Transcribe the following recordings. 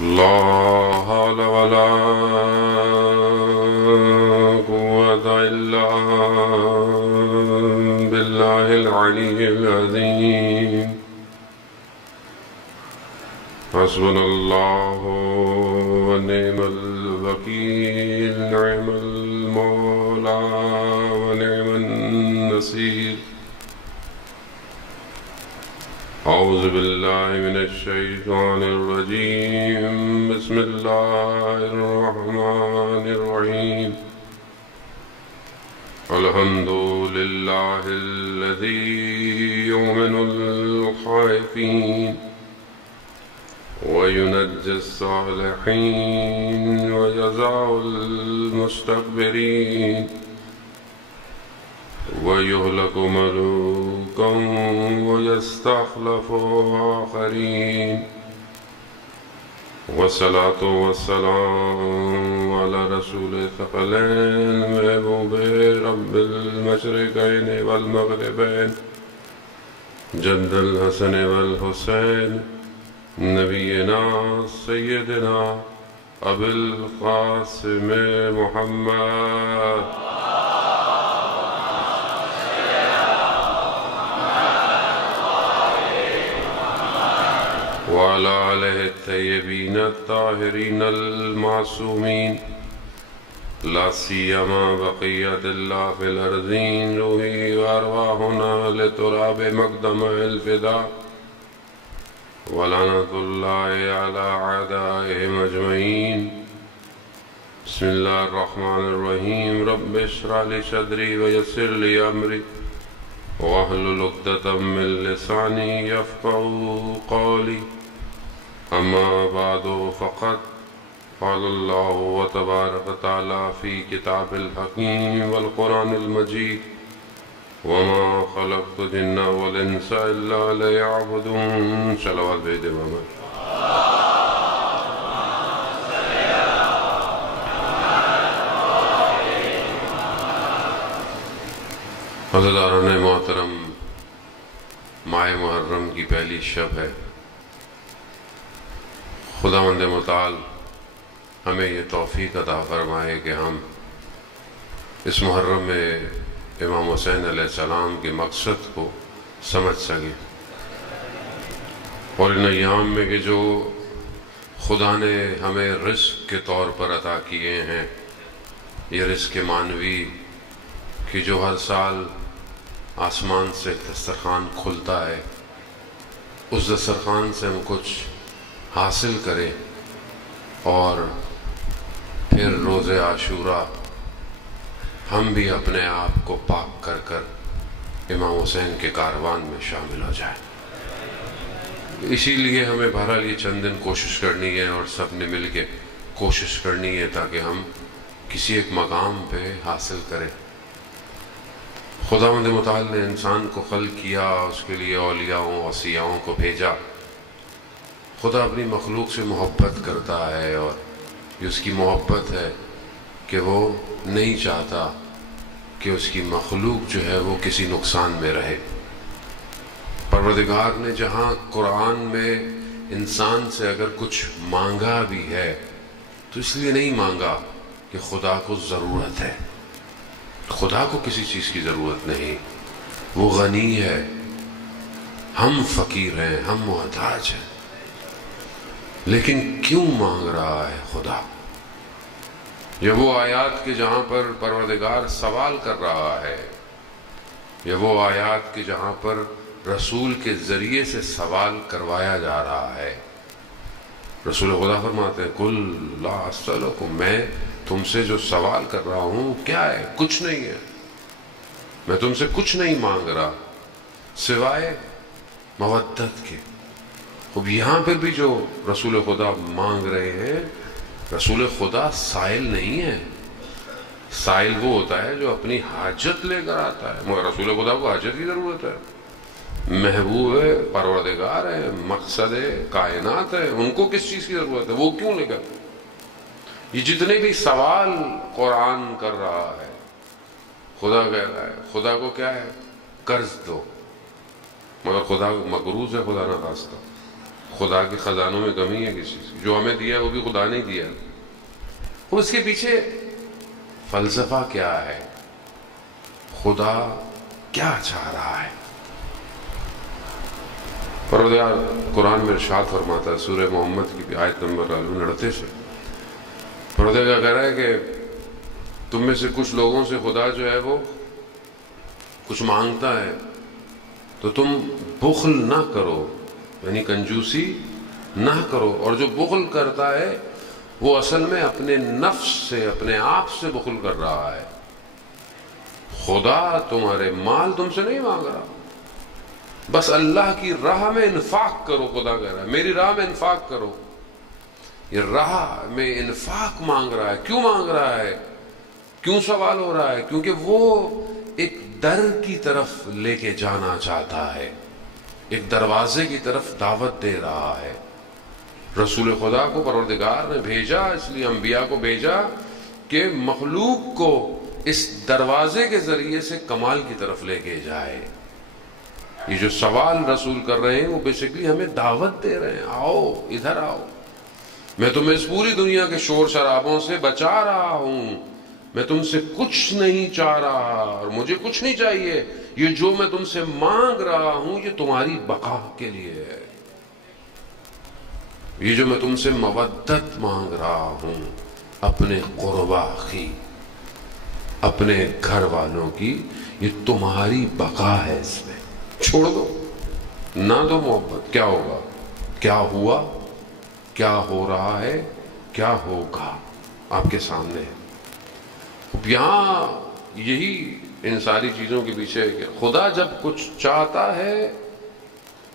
لا حول ولا قوة إلا بالله العلي العظيم. حسبنا الله ونعم الوكيل، نعم المولى ونعم النصير. أعوذ بالله من الشيطان الرجيم، بسم الله الرحمن الرحيم. الحمد لله الذي يؤمن الخائفين وينجي الصالحين ويجزع المستكبرين ويهلك ملوكا ويستخلف آخرين. والصلاة والسلام على رسول الثقلين محبوب رب المشرقين والمغربين، جد الحسن والحسين، نبينا سيدنا أبي القاسم محمد وعلى آله الطيبين الطاهرين المعصومين، لا سيما بقية الله في الأرضين. روحي وأرواحنا لتراب مقدم الفداء، ولعنة الله على أعدائهم أجمعين. بسم الله الرحمن الرحيم. رب اشرح لي صدري ويسر لي أمري واحلل عقدة من لساني يفقهوا قولي. أما بعد، فقد قال الله تبارك وتعالى في كتاب الحكيم والقرآن المجيد: وما خلقت الجن والإنس إلا ليعبدون. صلوات بھیج دے محمد. حضرات محترم، ماہ محرم کی پہلی شب ہے. خداوند متعال ہمیں یہ توفیق عطا فرمائے کہ ہم اس محرم میں امام حسین علیہ السلام کے مقصد کو سمجھ سکیں، اور ان ایام میں کہ جو خدا نے ہمیں رزق کے طور پر عطا کیے ہیں، یہ رزق معنوی کہ جو ہر سال آسمان سے دسترخوان کھلتا ہے، اس دسترخوان سے ہم کچھ حاصل کریں، اور پھر روز عاشورہ ہم بھی اپنے آپ کو پاک کر کر امام حسین کے کاروان میں شامل ہو جائیں. اسی لیے ہمیں بہرحال یہ چند دن کوشش کرنی ہے، اور سب نے مل کے کوشش کرنی ہے تاکہ ہم کسی ایک مقام پہ حاصل کریں. خداوند متعال نے انسان کو خلق کیا، اس کے لیے اولیاءوں وصیاؤں کو بھیجا. خدا اپنی مخلوق سے محبت کرتا ہے، اور یہ اس کی محبت ہے کہ وہ نہیں چاہتا کہ اس کی مخلوق جو ہے وہ کسی نقصان میں رہے. پروردگار نے جہاں قرآن میں انسان سے اگر کچھ مانگا بھی ہے تو اس لیے نہیں مانگا کہ خدا کو ضرورت ہے. خدا کو کسی چیز کی ضرورت نہیں، وہ غنی ہے، ہم فقیر ہیں، ہم محتاج ہیں. لیکن کیوں مانگ رہا ہے خدا؟ یہ وہ آیات کہ جہاں پر پروردگار سوال کر رہا ہے، یہ وہ آیات کہ جہاں پر رسول کے ذریعے سے سوال کروایا جا رہا ہے. رسول خدا فرماتے ہیں: قل لا اسألکم، میں تم سے جو سوال کر رہا ہوں کیا ہے؟ کچھ نہیں ہے. میں تم سے کچھ نہیں مانگ رہا سوائے مودت کے. اب یہاں پر بھی جو رسول خدا مانگ رہے ہیں، رسول خدا سائل نہیں ہے. سائل وہ ہوتا ہے جو اپنی حاجت لے کر آتا ہے، مگر رسول خدا کو حاجت کی ضرورت ہے. محبوب ہے، پروردگار ہے، مقصد کائنات ہے، ان کو کس چیز کی ضرورت ہے؟ وہ کیوں لے کر؟ یہ جتنے بھی سوال قرآن کر رہا ہے، خدا کہہ رہا ہے، خدا کو کیا ہے؟ قرض دو. مگر خدا مقروض ہے، خدا نہ خواستہ. خدا کے خزانوں میں کمی ہے کسی چیز کی؟ جو ہمیں دیا ہے وہ بھی خدا نے دیا ہے۔ اس کے پیچھے فلسفہ کیا ہے؟ خدا کیا چاہ رہا ہے؟ پروردگار قرآن میں ارشاد فرماتا ہے سورہ محمد کی آیت نمبر 29 سے، پروردگار کہہ رہا ہے کہ تم میں سے کچھ لوگوں سے خدا جو ہے وہ کچھ مانگتا ہے تو تم بخل نہ کرو، یعنی کنجوسی نہ کرو، اور جو بخل کرتا ہے وہ اصل میں اپنے نفس سے، اپنے آپ سے بخل کر رہا ہے۔ خدا تمہارے مال تم سے نہیں مانگ رہا، بس اللہ کی راہ میں انفاق کرو۔ خدا کہہ رہا ہے میری راہ میں انفاق کرو۔ یہ راہ میں انفاق مانگ رہا ہے۔ کیوں مانگ رہا ہے؟ کیوں سوال ہو رہا ہے؟ کیونکہ وہ ایک در کی طرف لے کے جانا چاہتا ہے، ایک دروازے کی طرف دعوت دے رہا ہے۔ رسول خدا کو پروردگار نے بھیجا، اس لیے انبیاء کو بھیجا کہ مخلوق کو اس دروازے کے ذریعے سے کمال کی طرف لے کے جائے۔ یہ جو سوال رسول کر رہے ہیں وہ بیسیکلی ہمیں دعوت دے رہے ہیں، آؤ ادھر آؤ، میں تمہیں اس پوری دنیا کے شور شرابوں سے بچا رہا ہوں، میں تم سے کچھ نہیں چاہ رہا اور مجھے کچھ نہیں چاہیے، یہ جو میں تم سے مانگ رہا ہوں یہ تمہاری بقا کے لیے ہے۔ یہ جو میں تم سے مودت مانگ رہا ہوں اپنے قربا کی، اپنے گھر والوں کی، یہ تمہاری بقا ہے، اس میں چھوڑ دو، نہ دو محبت۔ کیا ہوگا؟ کیا ہوا؟ کیا ہو رہا ہے؟ کیا ہوگا؟ آپ کے سامنے ہے۔ یہاں یہی ان ساری چیزوں کے پیچھے ہے کہ خدا جب کچھ چاہتا ہے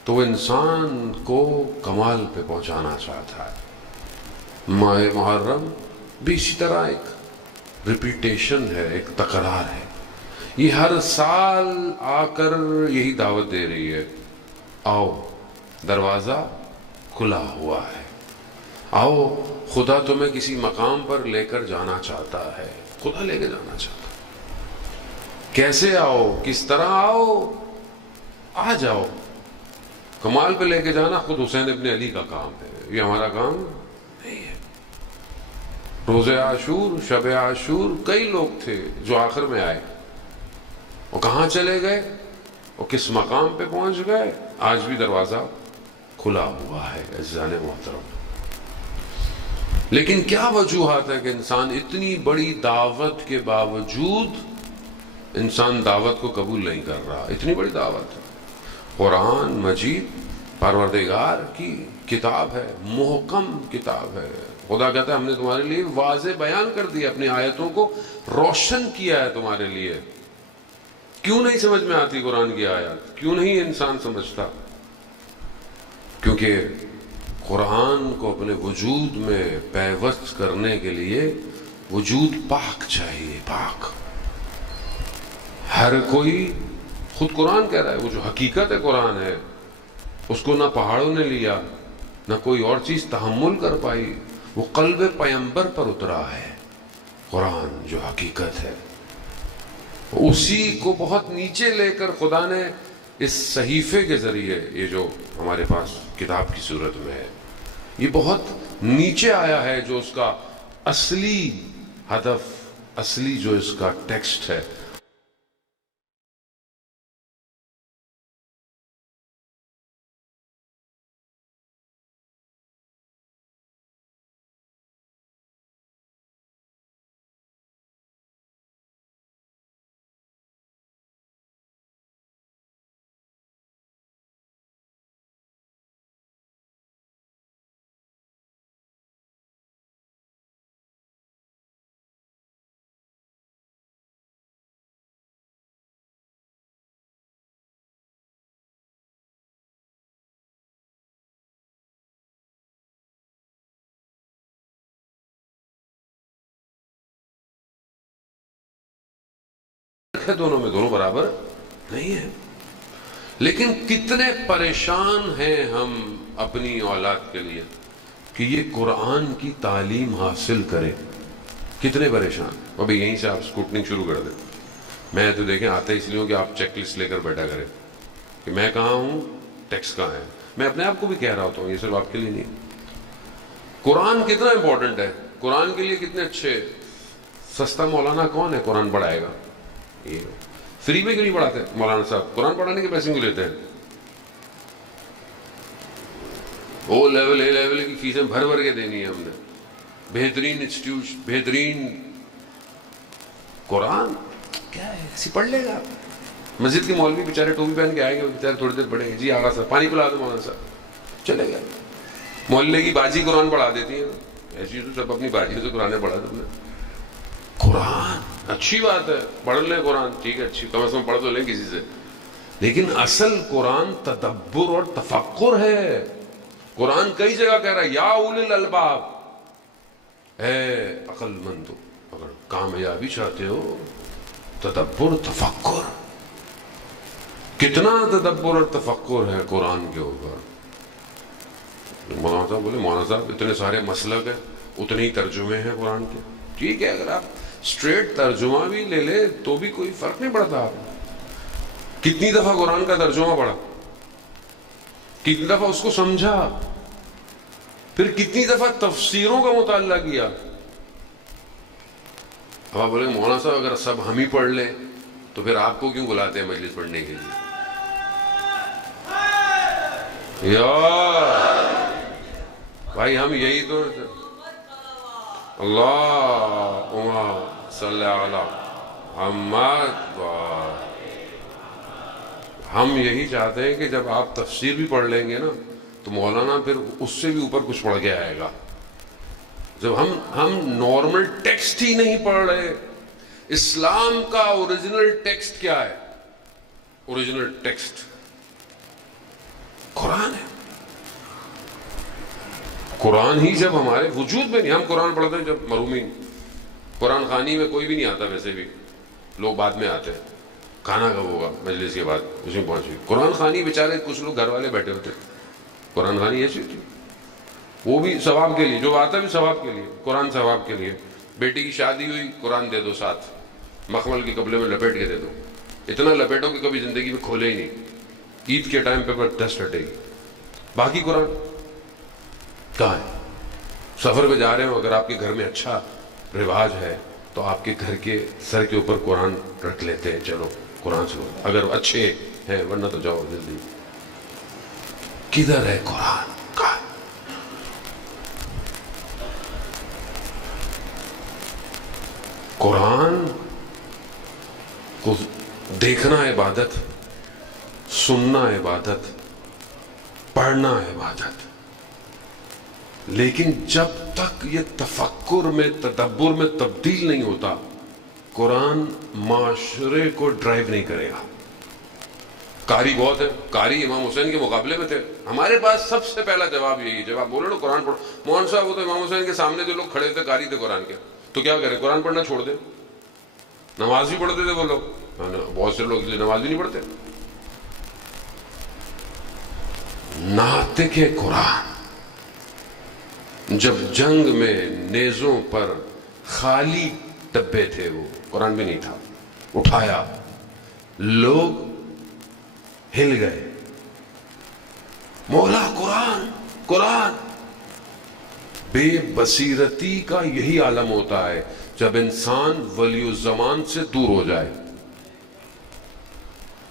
تو وہ انسان کو کمال پہ پہنچانا چاہتا ہے۔ ماہ محرم بھی اسی طرح ایک ریپیٹیشن ہے، ایک تکرار ہے۔ یہ ہر سال آ کر یہی دعوت دے رہی ہے، آؤ دروازہ کھلا ہوا ہے، آؤ خدا تمہیں کسی مقام پر لے کر جانا چاہتا ہے۔ خدا لے کے جانا چاہتا ہے۔ کیسے آؤ؟ کس طرح آؤ؟ آ جاؤ۔ کمال پہ لے کے جانا خود حسین ابن علی کا کام ہے، یہ ہمارا کام نہیں ہے۔ روز عاشور، شب عاشور، کئی لوگ تھے جو آخر میں آئے، وہ کہاں چلے گئے؟ وہ کس مقام پہ پہنچ گئے؟ آج بھی دروازہ کھلا ہوا ہے عزیزان محترم۔ لیکن کیا وجوہات ہے کہ انسان اتنی بڑی دعوت کے باوجود انسان دعوت کو قبول نہیں کر رہا؟ اتنی بڑی دعوت ہے، قرآن مجید پروردگار کی کتاب ہے، محکم کتاب ہے۔ خدا کہتا ہے ہم نے تمہارے لیے واضح بیان کر دیا، اپنی آیتوں کو روشن کیا ہے تمہارے لیے۔ کیوں نہیں سمجھ میں آتی قرآن کی آیات؟ کیوں نہیں انسان سمجھتا؟ کیونکہ قرآن کو اپنے وجود میں پیوست کرنے کے لیے وجود پاک چاہیے، پاک۔ ہر کوئی، خود قرآن کہہ رہا ہے وہ جو حقیقت ہے قرآن ہے، اس کو نہ پہاڑوں نے لیا نہ کوئی اور چیز تحمل کر پائی، وہ قلب پیمبر پر اترا ہے۔ قرآن جو حقیقت ہے اسی کو بہت نیچے لے کر خدا نے اس صحیفے کے ذریعے، یہ جو ہمارے پاس کتاب کی صورت میں ہے، یہ بہت نیچے آیا ہے۔ جو اس کا اصلی ہدف، اصلی جو اس کا ٹیکسٹ ہے، دونوں میں دونوں برابر نہیں ہیں۔ لیکن کتنے پریشان ہیں ہم اپنی اولاد کے لیے کہ یہ قرآن کی تعلیم حاصل کرے، کتنے پریشان۔ ابھی یہیں سے آپ اسکوٹنگ شروع کر دیں، میں تو دیکھیں آتے اس لیے ہوں کہ آپ چیک لسٹ لے کر بیٹھا کریں کہ میں کہاں ہوں، ٹیکس کہاں ہے، میں اپنے آپ کو بھی کہہ رہا ہوتا ہوں، یہ صرف آپ کے لیے نہیں. قرآن کتنا امپورٹنٹ ہے، قرآن کے لیے کتنے اچھے. سستا مولانا کون ہے قرآن پڑھائے گا؟ یہ فری میں کیوں نہیں پڑھاتے مولانا صاحب؟ قرآن پڑھانے کے پیسے کیوں لیتے ہیں؟ او لیول اے لیول کی فیسیں بھر بھر کے دینی ہے ہم نے، بہترین انسٹیٹیوٹ، بہترین. قرآن کیا ہے، ایسی پڑھ لے گا. مسجد کے مولوی بیچارے ٹوپی پہن کے آئیں گے، بیچارے تھوڑی دیر پڑھیں گے، جی آغا صاحب پانی پلا دو مولانا صاحب، چلے گئے. محلے کی باجی قرآن پڑھا دیتی ہیں، ایسی تو سب اپنی باجی سے قرآن پڑھا دو. قرآن اچھی بات ہے، پڑھ لیں قرآن، ٹھیک ہے، اچھی، کم از کم پڑھ تو لیں کسی سے. لیکن اصل قرآن تدبر اور تفکر ہے. قرآن کئی جگہ کہہ رہا ہے یا اولی الالباب، اے عقل مندو، اگر کامیابی چاہتے ہو تدبر تفکر. کتنا تدبر اور تفکر ہے قرآن کے اوپر. مولانا صاحب بولے مولانا صاحب اتنے سارے مسلک ہیں، اتنے ہی ترجمے ہیں قرآن کے. ٹھیک ہے، اگر آپ اسٹریٹ ترجمہ بھی لے لے تو بھی کوئی فرق نہیں پڑتا. آپ کتنی دفعہ قرآن کا ترجمہ پڑھا، کتنی دفعہ اس کو سمجھا، پھر کتنی دفعہ تفسیروں کا مطالعہ کیا. اب آپ بولے مولانا صاحب اگر سب ہم ہی پڑھ لیں تو پھر آپ کو کیوں بلاتے ہیں مجلس پڑھنے کے لیے؟ یار بھائی ہم یہی تو، اللہم صلی علی محمد، ہم یہی چاہتے ہیں کہ جب آپ تفسیر بھی پڑھ لیں گے نا تو مولانا پھر اس سے بھی اوپر کچھ پڑھ کے آئے گا. جب ہم نارمل ٹیکسٹ ہی نہیں پڑھ رہے. اسلام کا اوریجنل ٹیکسٹ کیا ہے؟ اوریجنل ٹیکسٹ قرآن ہے. قرآن ہی جب ہمارے وجود میں نہیں، ہم قرآن پڑھتے ہیں جب مرحومین، قرآن خوانی میں کوئی بھی نہیں آتا، ویسے بھی لوگ بعد میں آتے ہیں، کھانا کب ہوگا مجلس کے بعد اس میں پہنچی. قرآن خوانی بیچارے کچھ لوگ گھر والے بیٹھے ہوتے، قرآن خوانی ایسی ہوتی، وہ بھی ثواب کے لیے، جو آتا بھی ثواب کے لیے، قرآن ثواب کے لیے. بیٹی کی شادی ہوئی، قرآن دے دو ساتھ، مخمل کے کپڑے میں لپیٹ کے دے دو. اتنا لپیٹو کہ کبھی زندگی میں کھولے ہی نہیں. عید کے ٹائم پہ پر ڈسٹ ہٹے گی. باقی قرآن کہاں ہے؟ سفر پہ جا رہے ہو، اگر آپ کے گھر میں اچھا رواج ہے تو آپ کے گھر کے سر کے اوپر قرآن رکھ لیتے ہیں، چلو قرآن سے اگر اچھے ہیں، ورنہ تو جاؤ جلدی. کدھر ہے قرآن؟ کہاں ہے؟ قرآن کو دیکھنا عبادت، سننا عبادت، پڑھنا عبادت. لیکن جب تک یہ تفکر میں، تدبر میں تبدیل نہیں ہوتا، قرآن معاشرے کو ڈرائیو نہیں کرے گا. قاری بہت ہے، قاری امام حسین کے مقابلے میں تھے. ہمارے پاس سب سے پہلا جواب یہی ہے، جب آپ بولے نا قرآن پڑھو، مولانا صاحب وہ تو امام حسین کے سامنے جو لوگ کھڑے تھے قاری تھے قرآن کے، تو کیا کریں؟ قرآن پڑھنا چھوڑ دیں؟ نماز بھی پڑھتے تھے وہ لوگ، بہت سے لوگ اس لیے نماز بھی نہیں پڑھتے. ناطق قرآن جب جنگ میں نیزوں پر خالی ڈبے تھے، وہ قرآن بھی نہیں تھا، اٹھایا، لوگ ہل گئے. مولا قرآن قرآن. بے بصیرتی کا یہی عالم ہوتا ہے جب انسان ولی الزمان سے دور ہو جائے.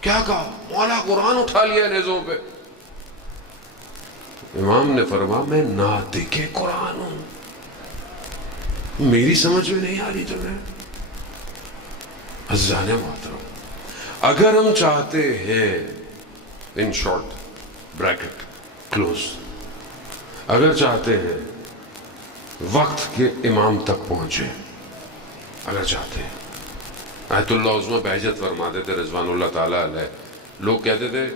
کیا کہا؟ مولا قرآن اٹھا لیا نیزوں پہ. امام نے فرمایا میں ناطق قرآن ہوں، میری سمجھ میں نہیں آ رہی تمہیں؟ عزیزان محترم، اگر ہم چاہتے ہیں، ان شارٹ بریکٹ کلوز، اگر چاہتے ہیں وقت کے امام تک پہنچے، اگر چاہتے ہیں، آیت اللہ عظمہ بہجت فرماتے تھے رضوان اللہ تعالیٰ علیہ، لوگ کہتے تھے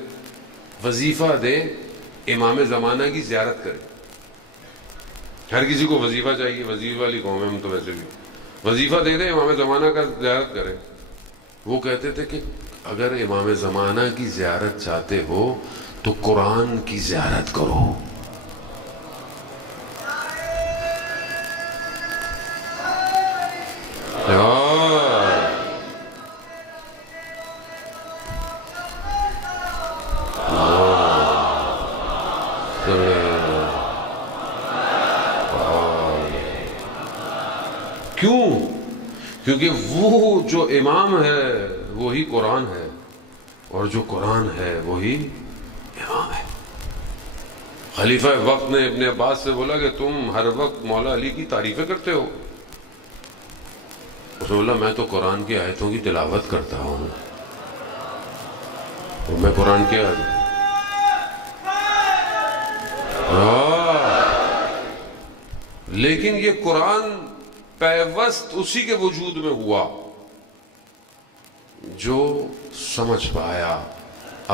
وظیفہ دیں، امام زمانہ کی زیارت کریں. ہر کسی کو وظیفہ چاہیے، وظیفہ والی قوم ہے ہم تو، ویسے بھی وظیفہ دے دیں، امام زمانہ کا زیارت کریں. وہ کہتے تھے کہ اگر امام زمانہ کی زیارت چاہتے ہو تو قرآن کی زیارت کرو. کیوں؟ کیونکہ وہ جو امام ہے وہی قرآن ہے، اور جو قرآن ہے وہی امام ہے۔ خلیفہ وقت نے ابن عباس سے بولا کہ تم ہر وقت مولا علی کی تعریفیں کرتے ہو۔ اس نے بولا میں تو قرآن کی آیتوں کی تلاوت کرتا ہوں، اور میں قرآن کی لیکن یہ قرآن پیوست اسی کے وجود میں ہوا جو سمجھ پایا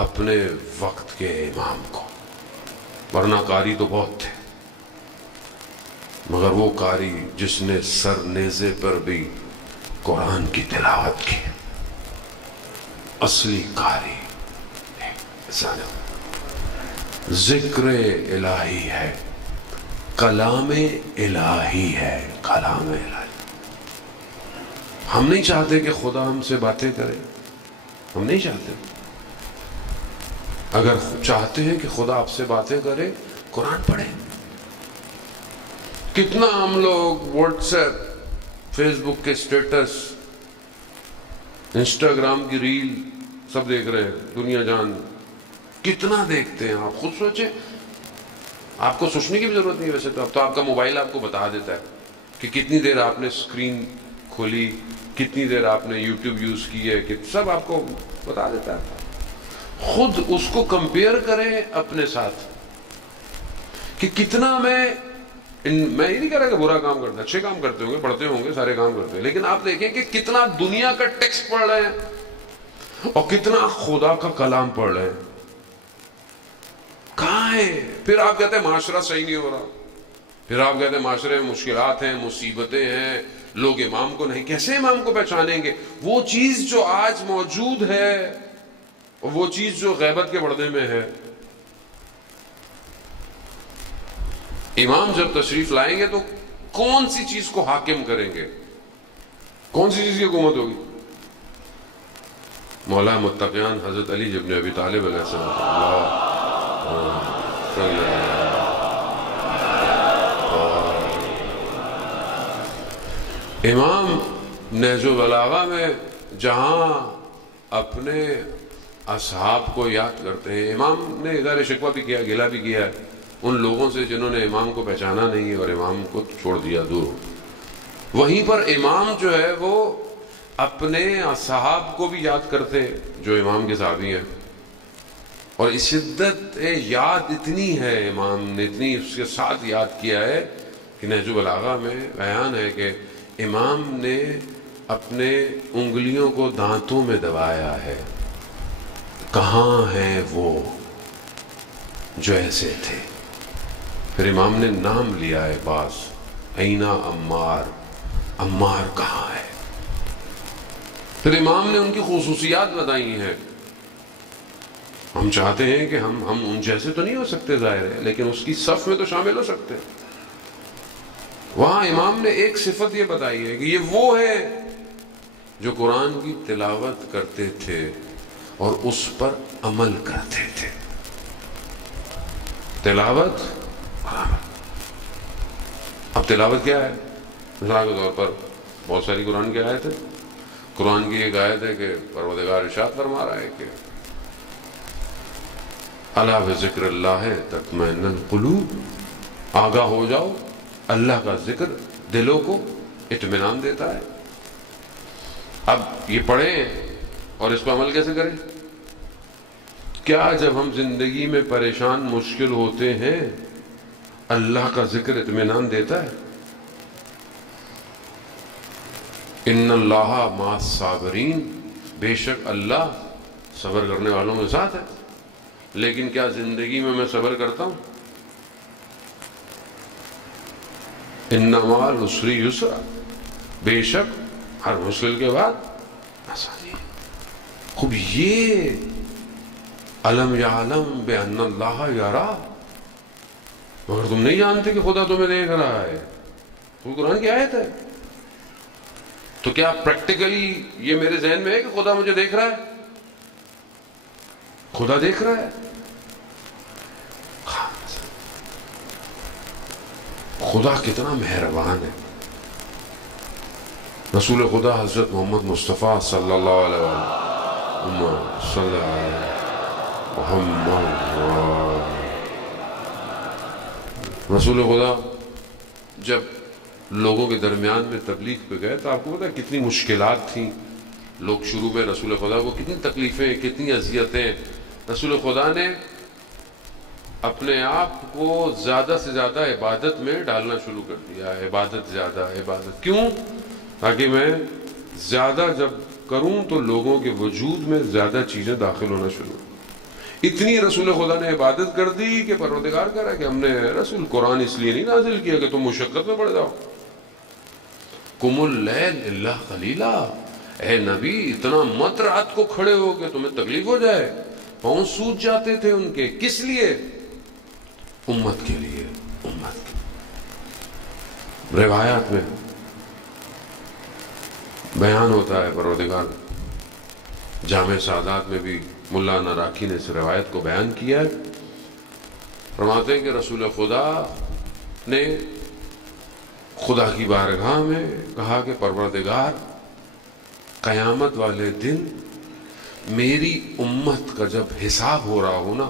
اپنے وقت کے امام کو، ورنہ قاری تو بہت تھے، مگر وہ قاری جس نے سر نیزے پر بھی قرآن کی تلاوت کی، اصلی قاری ذکر الہی ہے، کلام الہی ہے، کلام الہی۔ ہم نہیں چاہتے کہ خدا ہم سے باتیں کرے، ہم نہیں چاہتے۔ اگر چاہتے ہیں کہ خدا آپ سے باتیں کرے، قرآن پڑھیں۔ کتنا ہم لوگ واٹس ایپ، فیس بک کے سٹیٹس، انسٹاگرام کی ریل سب دیکھ رہے ہیں، دنیا جان کتنا دیکھتے ہیں۔ آپ خود سوچیں، آپ کو سوچنے کی بھی ضرورت نہیں ہے ویسے تو، اب تو آپ کا موبائل آپ کو بتا دیتا ہے کہ کتنی دیر آپ نے اسکرین کھولی، کتنی دیر آپ نے یوٹیوب یوز کی ہے، کہ سب آپ کو بتا دیتا ہے۔ خود اس کو کمپیئر کریں اپنے ساتھ کہ کتنا میں یہ نہیں کہہ رہا کہ برا کام کرتا، اچھے کام کرتے ہوں گے، پڑھتے ہوں گے، سارے کام کرتے ہیں، لیکن آپ دیکھیں کہ کتنا دنیا کا ٹیکسٹ پڑھ رہے ہیں اور کتنا خدا کا کلام پڑھ رہے ہیں۔ کہاں ہے؟ پھر آپ کہتے ہیں معاشرہ صحیح نہیں ہو رہا، پھر آپ کہتے ہیں معاشرے میں مشکلات ہیں، مصیبتیں ہیں، لوگ امام کو نہیں، کیسے امام کو پہچانیں گے؟ وہ چیز جو آج موجود ہے اور وہ چیز جو غیبت کے پردے میں ہے، امام جب تشریف لائیں گے تو کون سی چیز کو حاکم کریں گے؟ کون سی چیز کی حکومت ہوگی؟ مولا متقیان حضرت علی ابن ابی طالب علیہ السلام۔ امام نہج البلاغہ میں جہاں اپنے اصحاب کو یاد کرتے ہیں، امام نے اظہار شکوہ بھی کیا، گلہ بھی کیا ہے ان لوگوں سے جنہوں نے امام کو پہچانا نہیں ہے اور امام کو چھوڑ دیا دور۔ وہیں پر امام جو ہے وہ اپنے اصحاب کو بھی یاد کرتے ہیں جو امام کے صحابی ہیں، اور اس شدت یاد اتنی ہے، امام نے اتنی اس کے ساتھ یاد کیا ہے کہ نہج البلاغہ میں بیان ہے کہ امام نے اپنے انگلیوں کو دانتوں میں دبایا ہے۔ کہاں ہیں وہ جو ایسے تھے؟ پھر امام نے نام لیا ہے بعض، اینا عمار، عمار کہاں ہے؟ پھر امام نے ان کی خصوصیات بتائی ہیں۔ ہم چاہتے ہیں کہ ہم ان جیسے تو نہیں ہو سکتے ظاہر ہے، لیکن اس کی صف میں تو شامل ہو سکتے ہیں۔ وہاں امام نے ایک صفت یہ بتائی ہے کہ یہ وہ ہے جو قرآن کی تلاوت کرتے تھے اور اس پر عمل کرتے تھے۔ تلاوت اور عمل۔ اب تلاوت کیا ہے؟ مثال کے طور پر بہت ساری قرآن کی آیت ہے۔ قرآن کی ایک آیت ہے کہ پروردگار ارشاد فرما رہا ہے کہ الا بذکر اللہ تطمئن القلوب، آگاہ ہو جاؤ، اللہ کا ذکر دلوں کو اطمینان دیتا ہے۔ اب یہ پڑھیں اور اس پر عمل کیسے کریں؟ کیا جب ہم زندگی میں پریشان مشکل ہوتے ہیں اللہ کا ذکر اطمینان دیتا ہے؟ ان اللہ مع الصابرین، بے شک اللہ صبر کرنے والوں کے ساتھ ہے۔ لیکن کیا زندگی میں صبر کرتا ہوں؟ ان مع العسر یسرا، بے شک ہر مشکل کے بعد آسانی ہے۔ خوب یہ الم یعلم بان اللہ یرا، مگر تم نہیں جانتے کہ خدا تمہیں دیکھ رہا ہے۔ وہ قرآن کی آیت ہے۔ تو کیا پریکٹیکلی یہ میرے ذہن میں ہے کہ خدا مجھے دیکھ رہا ہے؟ خدا دیکھ رہا ہے۔ خدا کتنا مہربان ہے، رسول خدا حضرت محمد مصطفیٰ صلی اللہ علیہ وسلم صلی اللہ علیہ محمد. رسول خدا جب لوگوں کے درمیان میں تبلیغ پہ گئے تو آپ کو پتا کتنی مشکلات تھیں. لوگ شروع میں رسول خدا کو کتنی تکلیفیں کتنی اذیتیں. رسول خدا نے اپنے آپ کو زیادہ سے زیادہ عبادت میں ڈالنا شروع کر دیا. عبادت زیادہ عبادت کیوں؟ تاکہ میں زیادہ جب کروں تو لوگوں کے وجود میں زیادہ چیزیں داخل ہونا شروع. اتنی رسول خدا نے عبادت کر دی کہ پروردگار کہہ رہا ہے کہ ہم نے رسول قرآن اس لیے نہیں نازل کیا کہ تم مشقت میں پڑ جاؤ. قم اللیل الا قلیلا، اے نبی اتنا مت رات کو کھڑے ہو کہ تمہیں تکلیف ہو جائے. پاؤں سوج جاتے تھے ان کے. کس لیے؟ امت کے لیے. امت کے روایات میں بیان ہوتا ہے، پروردگار جامع سعادات میں بھی ملا نراکی نے اس روایت کو بیان کیا ہے. فرماتے ہیں کہ رسول خدا نے خدا کی بارگاہ میں کہا کہ پروردگار قیامت والے دن میری امت کا جب حساب ہو رہا ہو نا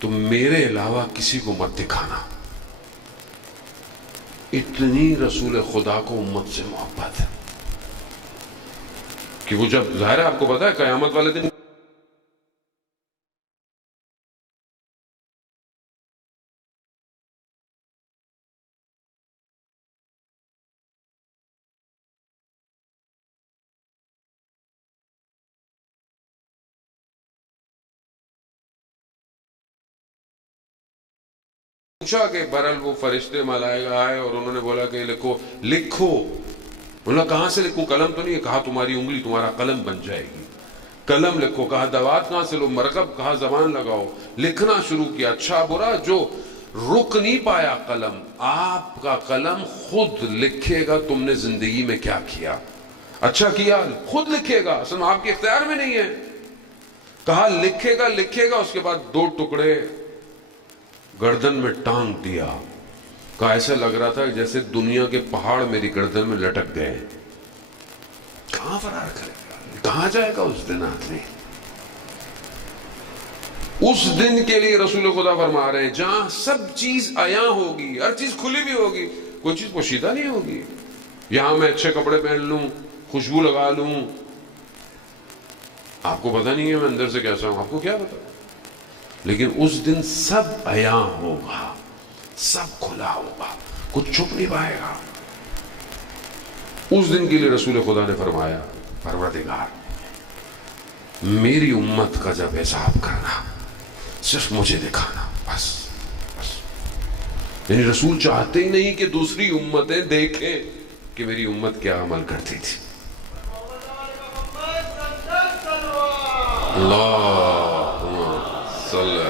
تو میرے علاوہ کسی کو مت دکھانا. اتنی رسول خدا کو امت سے محبت ہے کہ وہ جب ظاہر ہے آپ کو پتا ہے قیامت والے دن پوچھا کہ برل وہ فرشتے ملائکہ آئے اور انہوں نے بولا کہ لکھو. انہوں نے کہاں سے لکھوں؟ قلم تو نہیں ہے. کہا تمہاری انگلی تمہارا قلم بن جائے گی. قلم لکھو. کہا دوات کہاں سے لو؟ مرکب. کہا زبان لگاؤ. لکھنا شروع کیا. اچھا برا جو رک نہیں پایا قلم، آپ کا قلم خود لکھے گا تم نے زندگی میں کیا کیا. اچھا کیا خود لکھے گا، اصل آپ کے اختیار میں نہیں ہے. کہا لکھے گا. اس کے بعد 2 ٹکڑے گردن میں ٹانگ دیا. کہا ایسا لگ رہا تھا جیسے دنیا کے پہاڑ میری گردن میں لٹک گئے. کہاں فرار کرے گا؟ کہاں جائے گا اس دن آدمی؟ اس دن کے لیے رسول خدا فرما رہے ہیں جہاں سب چیز عیاں ہوگی، ہر چیز کھلی بھی ہوگی، کوئی چیز پوشیدہ نہیں ہوگی. یہاں میں اچھے کپڑے پہن لوں، خوشبو لگا لوں، آپ کو پتہ نہیں ہے میں اندر سے کیسا ہوں، آپ کو کیا پتا. لیکن اس دن سب عیاں ہوگا، سب کھلا ہوگا، کچھ چھپ نہیں پائے گا. اس دن کے لیے رسول خدا نے فرمایا پروردگار میری امت کا جب حساب کرنا صرف مجھے دکھانا. بس یعنی رسول چاہتے ہی نہیں کہ دوسری امتیں دیکھیں کہ میری امت کیا عمل کرتی تھی. اللہم صلی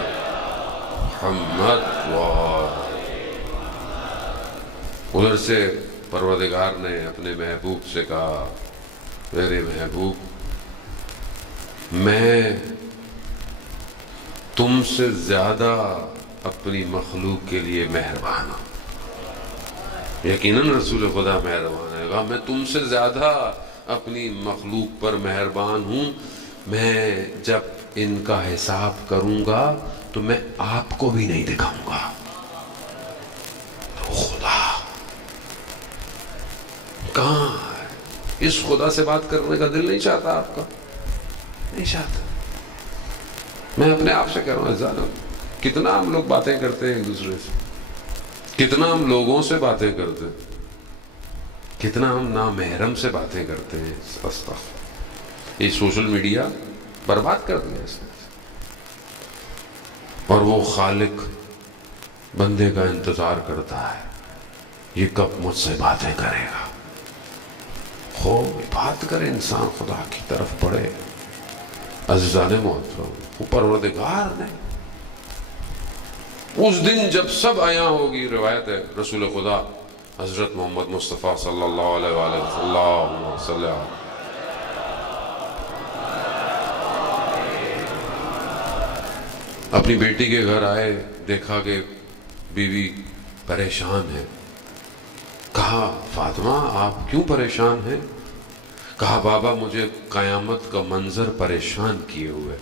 محمد. ادھر سے پروردگار نے اپنے محبوب سے کہا میرے محبوب میں تم سے زیادہ اپنی مخلوق کے لیے مہربان ہوں. یقیناً رسول خدا مہربان ہے. میں تم سے زیادہ اپنی مخلوق پر مہربان ہوں. میں جب ان کا حساب کروں گا تو میں آپ کو بھی نہیں دکھاؤں گا. خدا کہاں ہے؟ اس خدا سے بات کرنے کا دل نہیں چاہتا آپ کا؟ نہیں چاہتا. میں اپنے آپ سے کہہ رہا ہوں ظالم کتنا ہم لوگ باتیں کرتے ہیں ایک دوسرے سے، کتنا ہم لوگوں سے باتیں کرتے ہیں، کتنا ہم نامحرم سے باتیں کرتے ہیں. یہ سوشل میڈیا برباد کر دیا اس نے. اور وہ خالق بندے کا انتظار کرتا ہے یہ کب مجھ سے باتیں کرے گا. بات کرے انسان، خدا کی طرف پڑھے. عزیزان محترم وہ پروردگار نے اس دن جب سب عیاں ہوگی، روایت ہے رسول خدا حضرت محمد مصطفیٰ صلی اللہ علیہ وآلہ وسلم اپنی بیٹی کے گھر آئے، دیکھا کہ بیوی پریشان ہے. کہا فاطمہ آپ کیوں پریشان ہیں؟ کہا بابا مجھے قیامت کا منظر پریشان کیے ہوئے.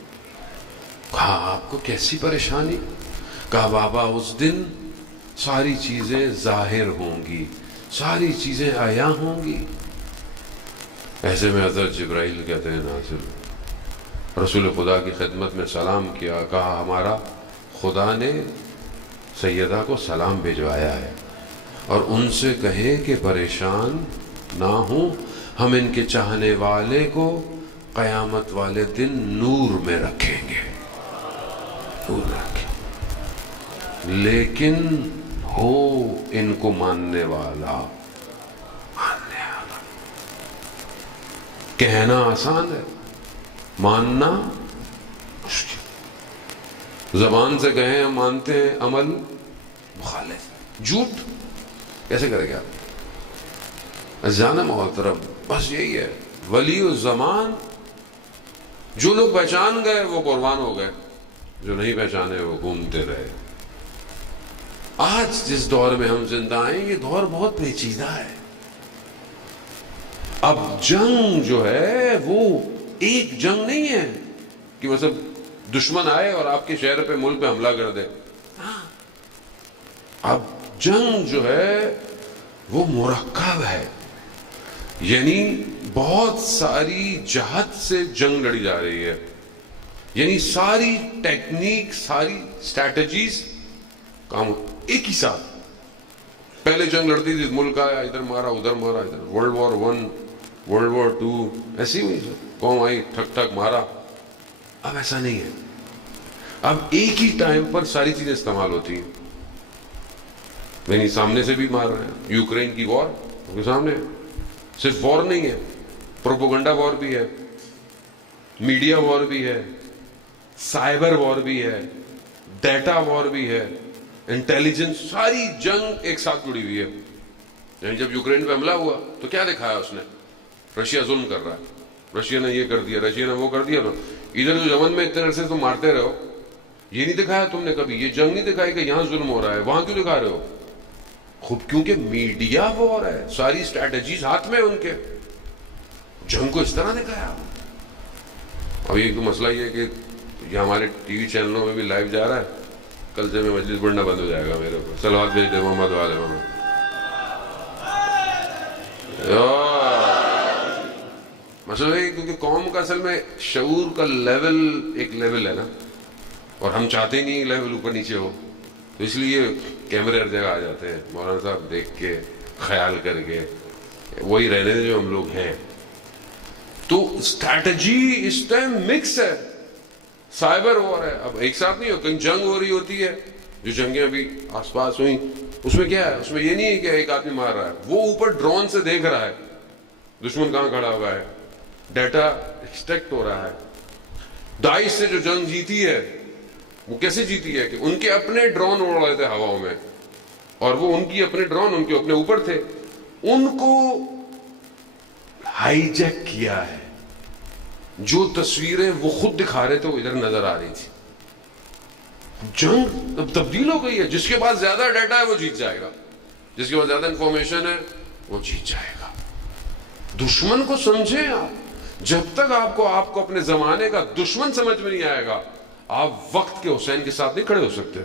کہا آپ کو کیسی پریشانی؟ کہا بابا اس دن ساری چیزیں ظاہر ہوں گی، ساری چیزیں عیاں ہوں گی. ایسے میں حضرت جبرائیل کہتے ہیں نازل، رسول خدا کی خدمت میں سلام کیا. کہا ہمارا خدا نے سیدہ کو سلام بھیجوایا ہے اور ان سے کہیں کہ پریشان نہ ہوں، ہم ان کے چاہنے والے کو قیامت والے دن نور میں رکھیں گے، نور میں رکھیں. لیکن ہو ان کو ماننے والا، ماننے والا. کہنا آسان ہے، ماننا مشکل. زبان سے کہیں ہم مانتے ہیں، عمل مخالف. جھوٹ کیسے کرے گا؟ جانا محترم بس یہی ہے. ولی الزمان، جو لوگ پہچان گئے وہ قربان ہو گئے، جو نہیں پہچانے وہ گھومتے رہے. آج جس دور میں ہم زندہ ہیں یہ دور بہت پیچیدہ ہے. اب جنگ جو ہے وہ ایک جنگ نہیں ہے کہ مطلب دشمن آئے اور آپ کے شہر پہ، ملک پہ حملہ کر دے. اب جنگ جو ہے وہ مرکب ہے، یعنی بہت ساری جہت سے جنگ لڑی جا رہی ہے. یعنی ساری ٹیکنیک، ساری اسٹریٹجیز کام ایک ہی ساتھ. پہلے جنگ لڑتی تھی، ملک آیا ادھر مارا ادھر مارا، ادھر ورلڈ وار 1 ورلڈ وار 2 ایسی ہوئی، قوم آئی ٹھک ٹھک مارا. اب ایسا نہیں ہے. اب ایک ہی ٹائم پر ساری چیزیں استعمال ہوتی ہیں. یعنی سامنے سے بھی مار رہے ہیں. یوکرین کی وار ان کے سامنے، صرف وار نہیں ہے، پروپوگنڈا وار بھی ہے، میڈیا وار بھی ہے، سائبر وار بھی ہے، ڈیٹا وار بھی ہے، انٹیلیجنس. ساری جنگ ایک ساتھ جڑی ہوئی ہے. یعنی جب یوکرین پہ حملہ ہوا تو کیا دکھایا اس نے؟ رشیا ظلم کر رہا ہے، رشیا نے یہ کر دیا، رشیا نے وہ کر دیا. ادھر جو یمن میں اتنے عرصے تم مارتے رہو، یہ نہیں دکھایا تم نے کبھی، یہ جنگ نہیں دکھائی کہ یہاں ظلم ہو رہا ہے، وہاں کیوں دکھا رہے ہو؟ خود کیونکہ میڈیا وار ہے، ساری اسٹریٹجیز ہاتھ میں ان کے. جنگ کو اس طرح دکھایا. اب ایک تو مسئلہ یہ ہے کہ یہ ہمارے ٹی وی چینلوں میں بھی لائیو جا رہا ہے. کل سے میں مجلس پڑھنا بند ہو جائے گا میرے اوپر. صلوات بھیج دے محمد والے محمد. مسئلہ ہے کیونکہ قوم کا اصل میں شعور کا لیول ایک لیول ہے نا، اور ہم چاہتے ہی نہیں لیول اوپر نیچے ہو، تو اس لیے کیمرے ہر جگہ آ جاتے ہیں. مولانا صاحب دیکھ کے خیال کر کے وہی رہنے دے جو ہم لوگ ہیں. تو اسٹریٹجی اس ٹائم مکس ہے، سائبر وار ہے. اب ایک ساتھ نہیں ہو، کہیں جنگ ہو رہی ہوتی ہے، جو جنگیں ابھی آس پاس ہوئیں اس میں کیا ہے؟ اس میں یہ نہیں ہے کہ ایک آدمی مار رہا ہے، وہ اوپر ڈرون سے دیکھ رہا ہے دشمن کہاں کھڑا ہوا ہے، ڈیٹا ایکسٹریکٹ ہو رہا ہے. داعش سے جو جنگ جیتی ہے وہ کیسے جیتی ہے کہ ان کے اپنے ڈرون اڑ رہے تھے ہواؤں میں، اور وہ ان کی اپنے ڈرون ان کے اپنے اوپر تھے، ان کو ہائی جیک کیا ہے. جو تصویریں وہ خود دکھا رہے تھے وہ ادھر نظر آ رہی تھی. جنگ اب تبدیل ہو گئی ہے. جس کے پاس زیادہ ڈیٹا ہے وہ جیت جائے گا، جس کے پاس زیادہ انفارمیشن ہے وہ جیت جائے گا. دشمن کو سمجھیں آپ. جب تک آپ کو اپنے زمانے کا دشمن سمجھ میں نہیں آئے گا، آپ وقت کے حسین کے ساتھ نہیں کھڑے ہو سکتے.